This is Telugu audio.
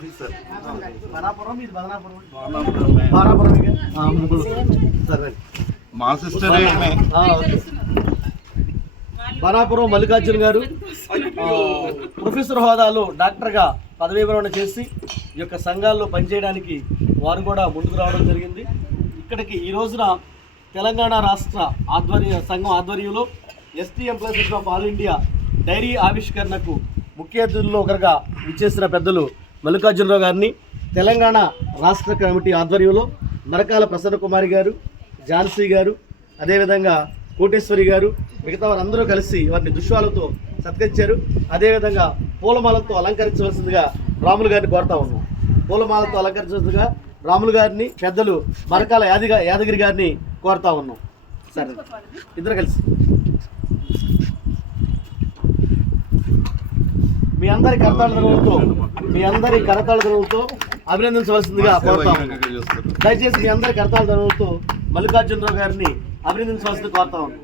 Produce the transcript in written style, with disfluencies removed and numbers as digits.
ఆఫీసర్. మా సిస్టర్ బాణాపురం మల్లికార్జున గారు ప్రొఫెసర్ హోదాలో డాక్టర్గా పదవీ విరమణ చేసి ఈ యొక్క సంఘాల్లో పనిచేయడానికి వారు కూడా ముందుకు రావడం జరిగింది. ఇక్కడికి ఈ రోజున తెలంగాణ రాష్ట్ర సంఘం ఆధ్వర్యంలో ST employees of all India diary ఆవిష్కరణకు ముఖ్య అతిథుల్లో ఒకరుగా విచ్చేసిన పెద్దలు మల్లికార్జునరావు గారిని, తెలంగాణ రాష్ట్ర కమిటీ ఆధ్వర్యంలో నరకాల ప్రసన్న కుమారి గారు, ఝాన్సీ గారు, అదేవిధంగా కోటేశ్వరి గారు, మిగతా వారందరూ కలిసి వారిని దుష్వాలతో సత్కరించారు. అదేవిధంగా పూలమాలతో అలంకరించవలసిందిగా రాములు గారిని కోరుతా ఉన్నాం. పూలమాలతో అలంకరించవలసిందిగా రాములు గారిని, పెద్దలు మరకాల యాదగిరి గారిని కోరుతా ఉన్నాం. సరే, ఇద్దరు కలిసి మీ అందరి కరతాళ ధనులతో అభినందించవలసిందిగా కోరుతా ఉన్నాం. దయచేసి మీ అందరి కరతాళ ధనులతో మల్లికార్జునరావు గారిని అభినందించవలసింది కోరుతా ఉన్నాం.